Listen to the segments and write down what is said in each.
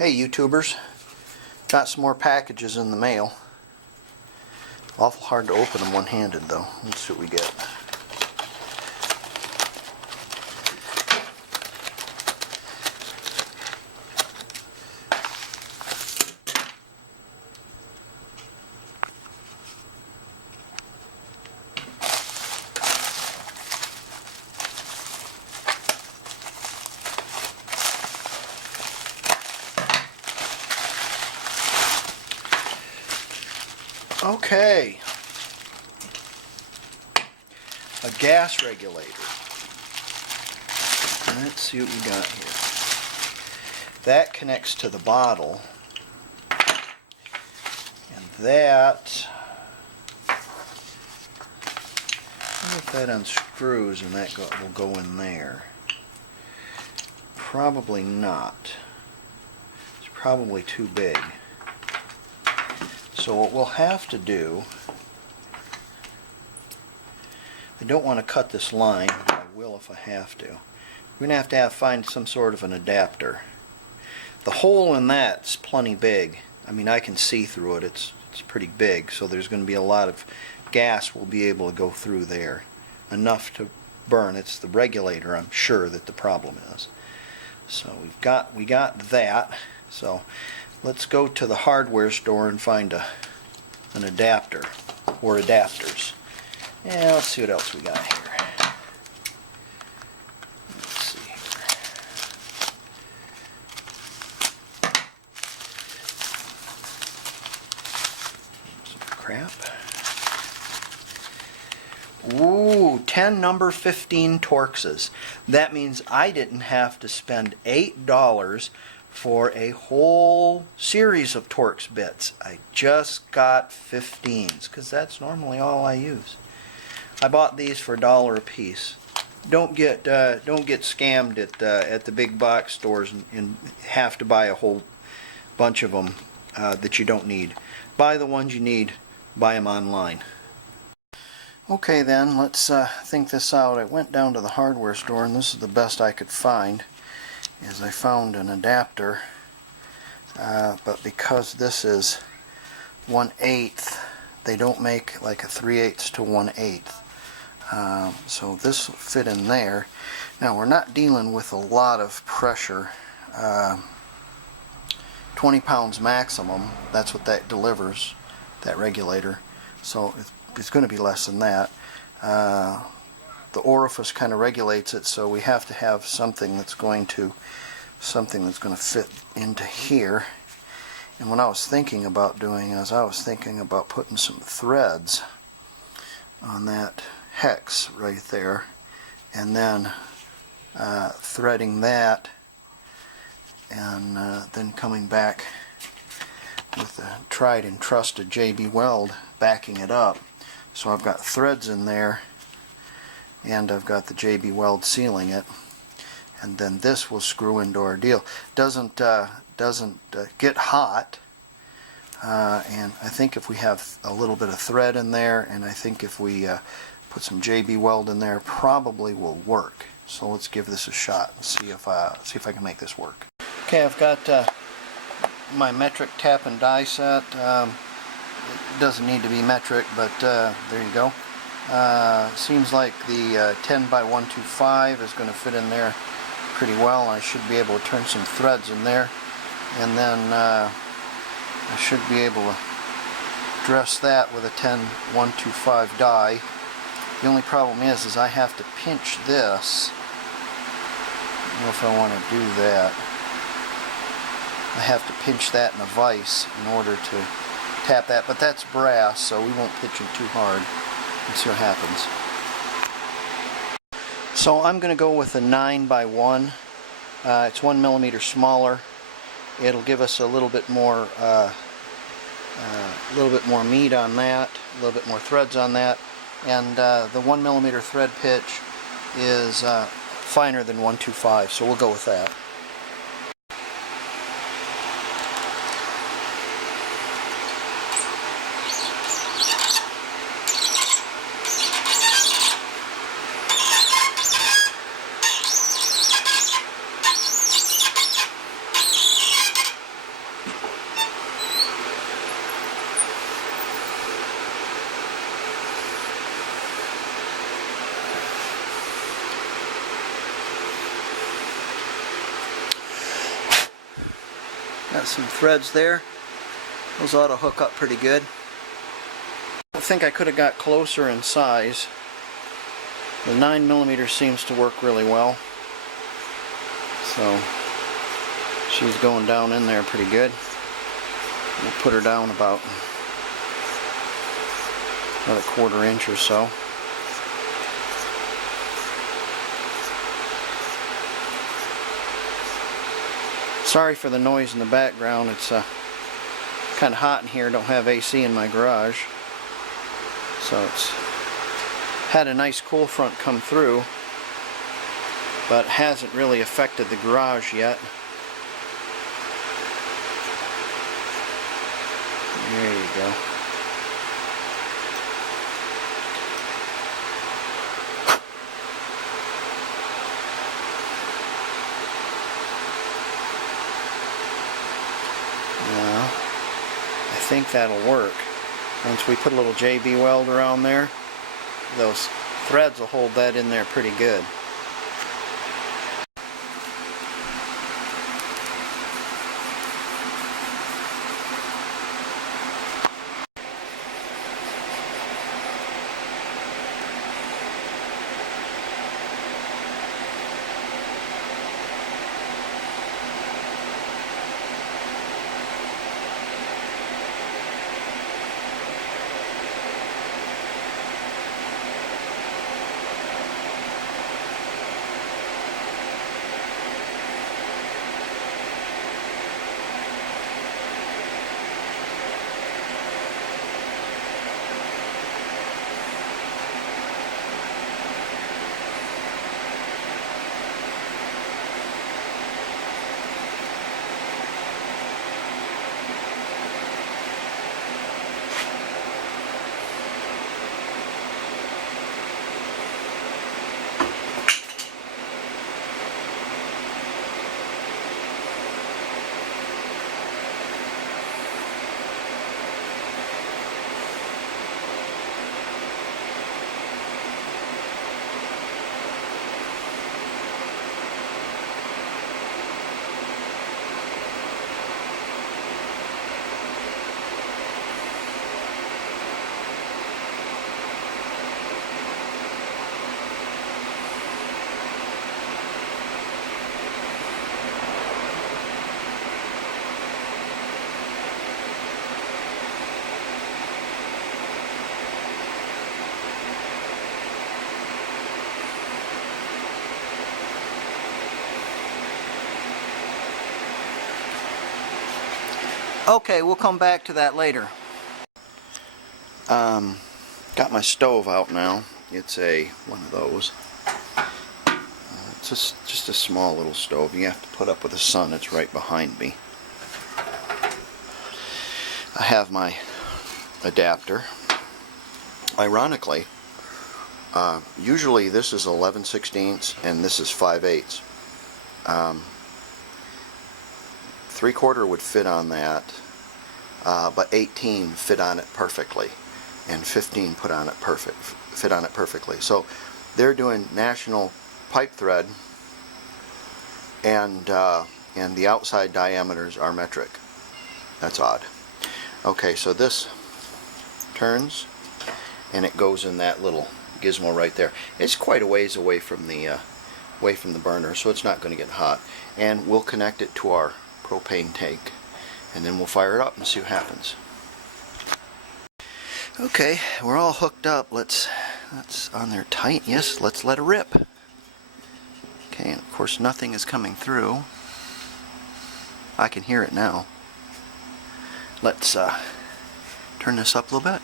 Hey YouTubers, got some more packages in the mail. Awful hard to open them one-handed though. Let's see what we get. Okay, a gas regulator. Let's see what we got here. That connects to the bottle, and that, I wonder if that unscrews and that will go in there. Probably not. It's probably too big. So what we'll have to do, I don't want to cut this line, but I will if I have to. We're going to have find some sort of an adapter. The hole in that's plenty big. I mean, I can see through it. It's pretty big, so there's going to be a lot of gas will be able to go through there. Enough to burn. It's the regulator, I'm sure, that the problem is. So we got that. So let's go to the hardware store and find an adapter or adapters. Yeah, let's see what else we got here. Let's see here. Some crap. Ooh, 10 number 15 Torxes. That means I didn't have to spend $8 for a whole series of Torx bits. I just got 15s because that's normally all I use. I bought these for $1 a piece. Don't get scammed at the big box stores and have to buy a whole bunch of them that you don't need. Buy the ones you need. Buy them online. Okay then, let's think this out. I went down to the hardware store and this is the best I could find. Is I found an adapter, but because this is 1/8, they don't make like a 3/8 to 1/8. So this will fit in there. Now we're not dealing with a lot of pressure. 20 pounds maximum, that's what that delivers, that regulator. So it's going to be less than that. The orifice kind of regulates it, so we have to have something that's going to fit into here. And what I was thinking about doing is I was thinking about putting some threads on that hex right there, and then threading that, and then coming back with the tried and trusted JB Weld backing it up. So I've got threads in there, and I've got the JB Weld sealing it, and then this will screw into our deal. Doesn't get hot, and I think if we have a little bit of thread in there, and I think if we put some JB Weld in there, probably will work. So let's give this a shot and see if I can make this work. Okay, I've got my metric tap and die set. It doesn't need to be metric, but there you go. Seems like the 10 by 125 is going to fit in there pretty well. I should be able to turn some threads in there, and then I should be able to dress that with a 10-125 die. The only problem is I have to pinch this. I don't know if I want to do that. I have to pinch that in a vise in order to tap that, but that's brass, so we won't pinch it too hard. Let's see what happens. So I'm going to go with a 9 by 1. It's 1 millimeter smaller. It'll give us a little bit more meat on that, a little bit more threads on that, and the 1 millimeter thread pitch is finer than 125, so we'll go with that. Got some threads there. Those ought to hook up pretty good. I think I could have got closer in size. The 9mm seems to work really well. So she's going down in there pretty good. We'll put her down about a 1/4 inch or so. Sorry for the noise in the background. It's kind of hot in here. Don't have AC in my garage, so it's had a nice cool front come through, but hasn't really affected the garage yet. There you go. I think that'll work. Once we put a little JB weld around there, those threads will hold that in there pretty good. Okay, we'll come back to that later. Got my stove out now. It's one of those. It's just a small little stove. You have to put up with the sun. It's right behind me. I have my adapter. Ironically, usually this is 11/16 and this is 5/8. 3/4 would fit on that, but 18 fit on it perfectly, and 15 fit on it perfectly. So they're doing national pipe thread, and the outside diameters are metric. That's odd. Okay, so this turns, and it goes in that little gizmo right there. It's quite a ways away from the burner, so it's not going to get hot. And we'll connect it to our propane tank, and then we'll fire it up and see what happens. Okay, we're all hooked up. Let's on there tight. Yes, let's let it rip. Okay, and of course nothing is coming through. I can hear it now. Let's turn this up a little bit.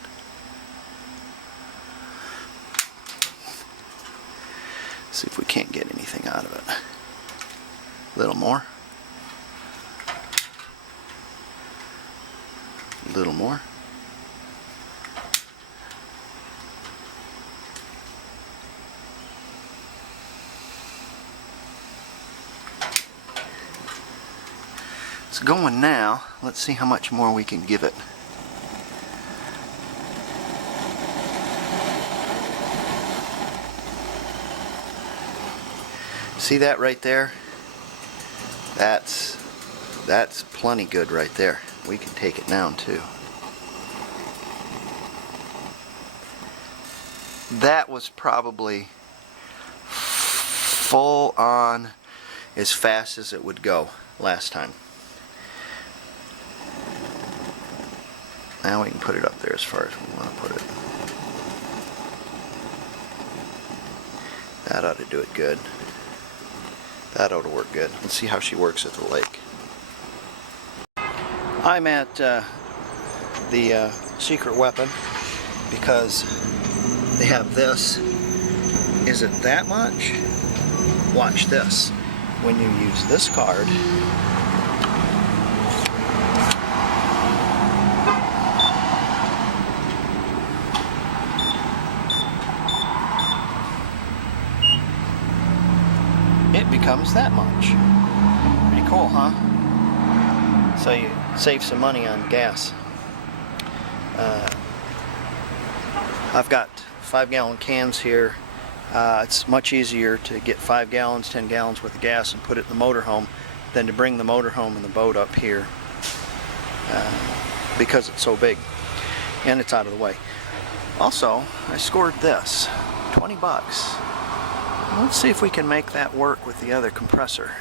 See if we can't get anything out of it. A little more. A little more. It's going now. Let's see how much more we can give it. See that right there? That's That's plenty good right there. We can take it down too. That was probably full on as fast as it would go last time. Now we can put it up there as far as we want to put it. That ought to do it good. That ought to work good. Let's see how she works at the lake. I'm at the secret weapon because they have this. Is it that much? Watch this. When you use this card, it becomes that much. Pretty cool, huh? So you save some money on gas. I've got 5-gallon cans here. It's much easier to get 5 gallons, 10 gallons worth of gas and put it in the motorhome than to bring the motorhome and the boat up here because it's so big and it's out of the way. Also, I scored this, 20 bucks. Let's see if we can make that work with the other compressor.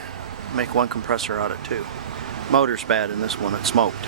Make one compressor out of two. Motor's bad in this one, it smoked.